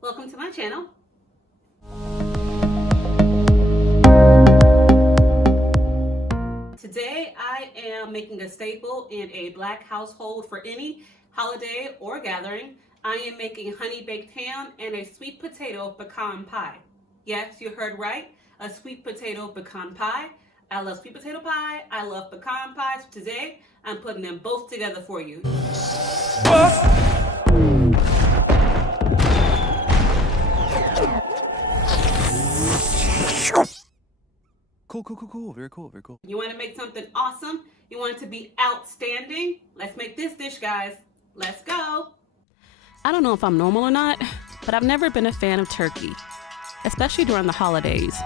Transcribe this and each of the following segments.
Welcome to my channel. Today I am making a staple in a Black household for any holiday or gathering. I am making honey baked ham and a sweet potato pecan pie. Yes, you heard right, a sweet potato pecan pie. I love sweet potato pie, I love pecan pie, so today I'm putting them both together for you. Cool. Very cool. You want to make something awesome? You want it to be outstanding? Let's make this dish, guys. Let's go. I don't know if I'm normal or not, but I've never been a fan of turkey, especially during the holidays.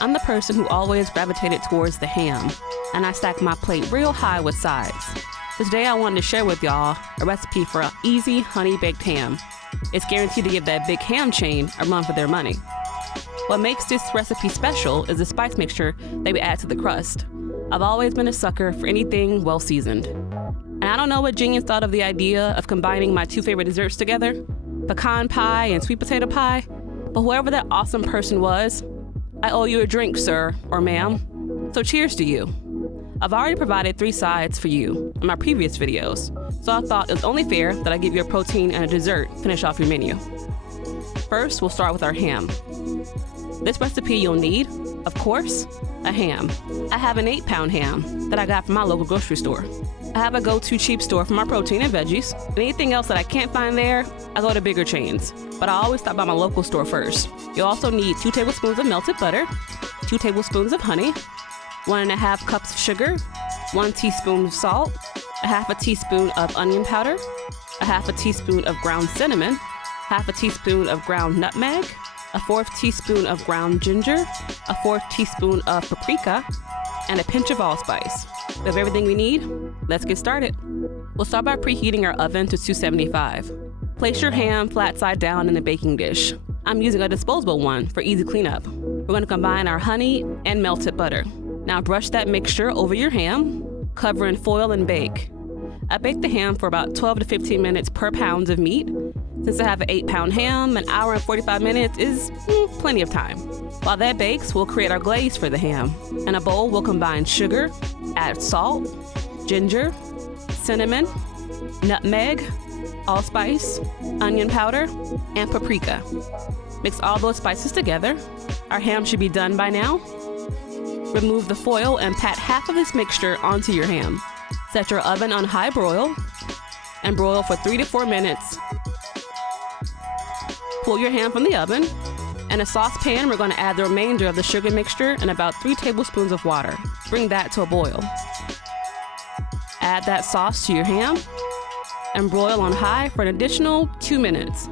I'm the person who always gravitated towards the ham, and I stack my plate real high with sides. Today I wanted to share with y'all a recipe for an easy honey-baked ham. It's guaranteed to give that big ham chain a run for their money. What makes this recipe special is the spice mixture that we add to the crust. I've always been a sucker for anything well seasoned. And I don't know what genius thought of the idea of combining my two favorite desserts together, pecan pie and sweet potato pie, but whoever that awesome person was, I owe you a drink, sir or ma'am. So cheers to you. I've already provided 3 sides for you in my previous videos, so I thought it was only fair that I give you a protein and a dessert to finish off your menu. First, we'll start with our ham. This recipe you'll need, of course, a ham. I have an 8-pound ham that I got from my local grocery store. I have a go-to cheap store for my protein and veggies. Anything else that I can't find there, I go to bigger chains. But I always stop by my local store first. You'll also need 2 tablespoons of melted butter, 2 tablespoons of honey, 1.5 cups of sugar, 1 teaspoon of salt, 1/2 teaspoon of onion powder, 1/2 teaspoon of ground cinnamon, 1/2 teaspoon of ground nutmeg, 1/4 teaspoon of ground ginger, 1/4 teaspoon of paprika, and a pinch of allspice. We have everything we need. Let's get started. We'll start by preheating our oven to 275. Place your ham flat side down in a baking dish. I'm using a disposable one for easy cleanup. We're going to combine our honey and melted butter. Now brush that mixture over your ham, cover in foil and bake. I bake the ham for about 12 to 15 minutes per pound of meat. Since I have an 8-pound ham, an hour and 45 minutes is plenty of time. While that bakes, we'll create our glaze for the ham. In a bowl, we'll combine sugar, add salt, ginger, cinnamon, nutmeg, allspice, onion powder, and paprika. Mix all those spices together. Our ham should be done by now. Remove the foil and pat half of this mixture onto your ham. Set your oven on high broil and broil for 3 to 4 minutes. Pull your ham from the oven. In a saucepan, we're going to add the remainder of the sugar mixture and about 3 tablespoons of water. Bring that to a boil. Add that sauce to your ham and broil on high for an additional 2 minutes.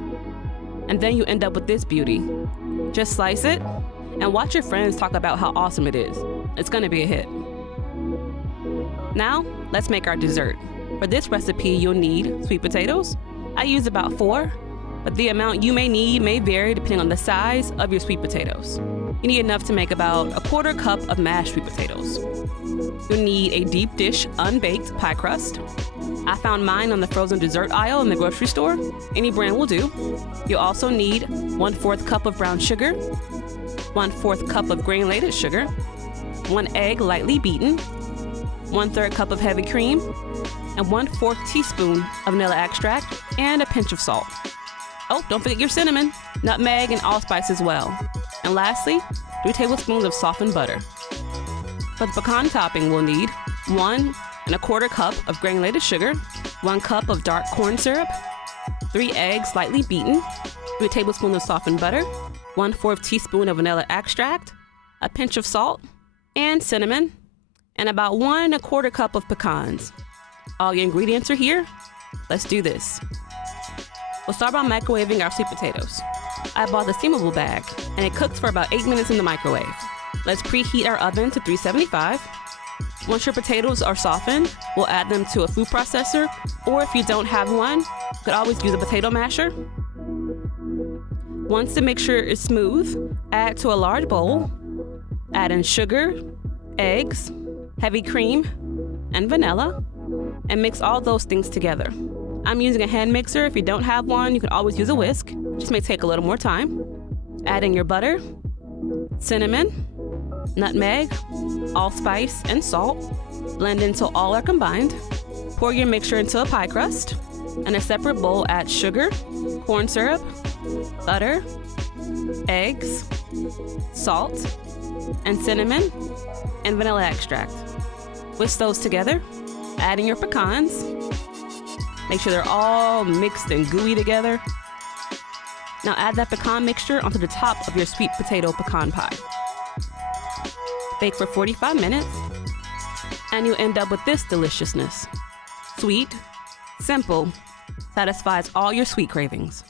And then you end up with this beauty. Just slice it and watch your friends talk about how awesome it is. It's going to be a hit. Now, let's make our dessert. For this recipe, you'll need sweet potatoes. I use about 4. But the amount you may need may vary depending on the size of your sweet potatoes. You need enough to make about 1/4 cup of mashed sweet potatoes. You'll need a deep dish unbaked pie crust. I found mine on the frozen dessert aisle in the grocery store. Any brand will do. You'll also need 1/4 cup of brown sugar, 1/4 cup of granulated sugar, 1 egg lightly beaten, 1/3 cup of heavy cream, and 1/4 teaspoon of vanilla extract, and a pinch of salt. Oh, don't forget your cinnamon, nutmeg, and allspice as well. And lastly, 3 tablespoons of softened butter. For the pecan topping, we'll need 1.25 cup of granulated sugar, 1 cup of dark corn syrup, 3 eggs lightly beaten, 3 tablespoons of softened butter, 1/4 teaspoon of vanilla extract, a pinch of salt, and cinnamon, and about 1.25 cup of pecans. All your ingredients are here. Let's do this. We'll start by microwaving our sweet potatoes. I bought the steamable bag, and it cooks for about 8 minutes in the microwave. Let's preheat our oven to 375. Once your potatoes are softened, we'll add them to a food processor, or if you don't have one, you could always use a potato masher. Once the mixture is smooth, add to a large bowl. Add in sugar, eggs, heavy cream, and vanilla, and mix all those things together. I'm using a hand mixer. If you don't have one, you can always use a whisk. Just may take a little more time. Adding your butter, cinnamon, nutmeg, allspice, and salt. Blend until all are combined. Pour your mixture into a pie crust. In a separate bowl, add sugar, corn syrup, butter, eggs, salt, and cinnamon, and vanilla extract. Whisk those together, adding your pecans. Make sure they're all mixed and gooey together. Now add that pecan mixture onto the top of your sweet potato pecan pie. Bake for 45 minutes, and you'll end up with this deliciousness. Sweet, simple, satisfies all your sweet cravings.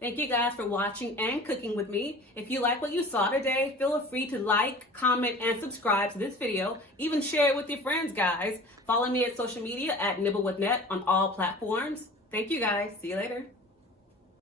Thank you guys for watching and cooking with me. If you like what you saw today, feel free to like, comment, and subscribe to this video. Even share it with your friends, guys. Follow me at social media at nibblewithnet on all platforms. Thank you guys. See you later.